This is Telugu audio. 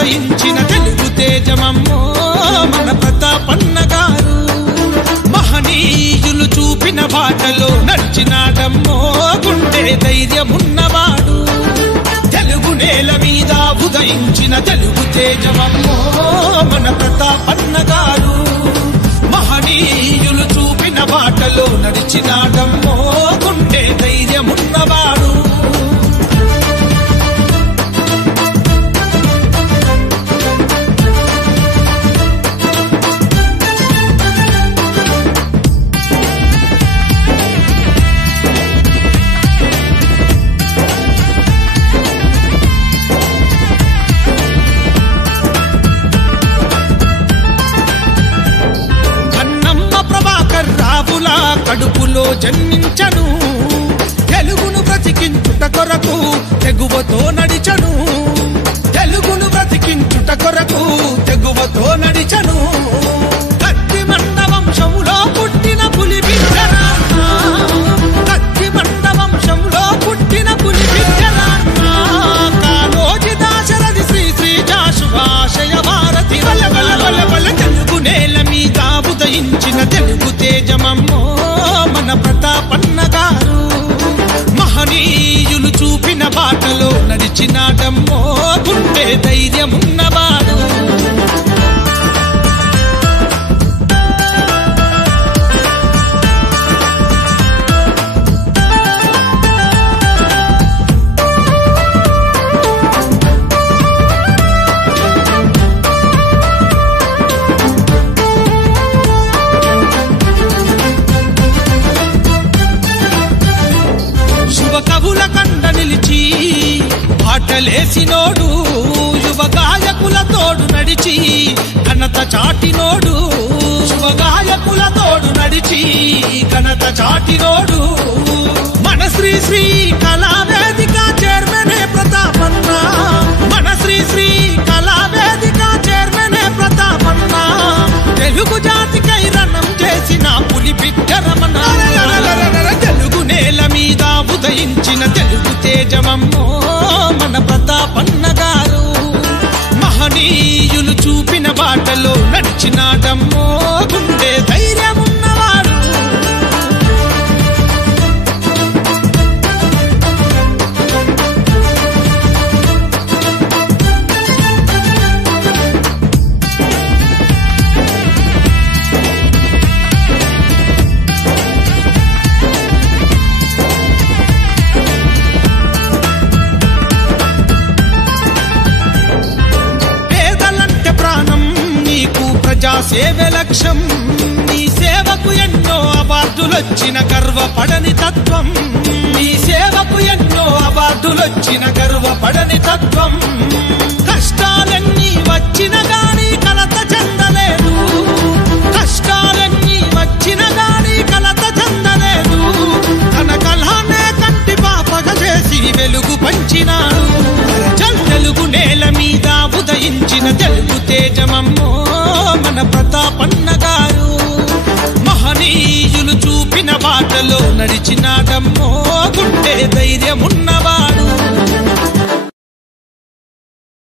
ఉదయించిన తెలుగు తేజమమ్మో మన ప్రతాపన్న గారు. మహనీయులు చూపిన బాటలో నడిచినాడమ్మో గుండె ధైర్యమున్నవాడు. తెలుగు నేల మీద ఉదయించిన తెలుగు తేజమమ్మో మన ప్రతాపన్న గారు. మహనీయులు చూపిన బాటలో నడిచినాడమ్మో గుండె ధైర్యమున్నవాడు. కడుపులో జన్మించను తెలుగును బ్రతికించుట కొరకు తెగువతో నడిచను. తెలుగును బ్రతికించుట కొరకు తెగువతో నడిచను. కత్తి మండ వంశములో పుట్టిన పులి బిడ్డరా, కత్తి మండ వంశంలో పుట్టిన పులి బిడ్డరా. కాళోజి దాశరథి శ్రీ శ్రీ జాషువాశయ భారతి వల్ల వల్ల వల్ల వల్ల తెలుగు నేల మీద ఉదయించిన తెలుగు తేజమమ్మో మన ప్రతాపన్న గారు. మహనీయులు చూపిన బాటలో నడిచినాడమ్మో గుండె ధైర్యమున్నవాడు. కవుల కండ నిలిచి పాటలేసినోడు, యువ గాయకుల తోడు నడిచి ఘనత చాటినోడు. యువ గాయకుల తోడు నడిచి ఘనత చాటినోడు. మన శ్రీ శ్రీ కళావేదిక చైర్మనే ప్రతాపన్న. మన శ్రీ శ్రీ కళావేదిక చైర్మనే ప్రతాపన్న. తెలుగు జాతికై రణం చేసిన పులి బిడ్డరమణ. తెలుగు నేల మీద ఉదయించిన తెలుగు తేజమమ్మో మన ప్రతాపన్న గారు. మహనీయులు చూపిన బాటలో నడిచినాడమ్మో గుండె ధైర్యమున్నవాడు. సేవ లక్ష్యం, నీ సేవకు ఎన్నో అవార్డులొచ్చిన గర్వపడని తత్వం. నీ సేవకు ఎన్నో అవార్డులొచ్చిన గర్వపడని తత్వం. కష్టాలన్నీ వచ్చిన గాని కలత చెందలేదు. కష్టాలన్నీ వచ్చిన గాని కలత చెందలేదు. తన కళాన్నే కంటి పాపగా చేసి వెలుగు పంచినాడు. తెలుగు నేల మీద ఉదయించిన తెలుగు తేజమమ్మో మన ప్రతాపన్న గారు. మహనీయులు చూపిన బాటలో నడిచినాడమ్మో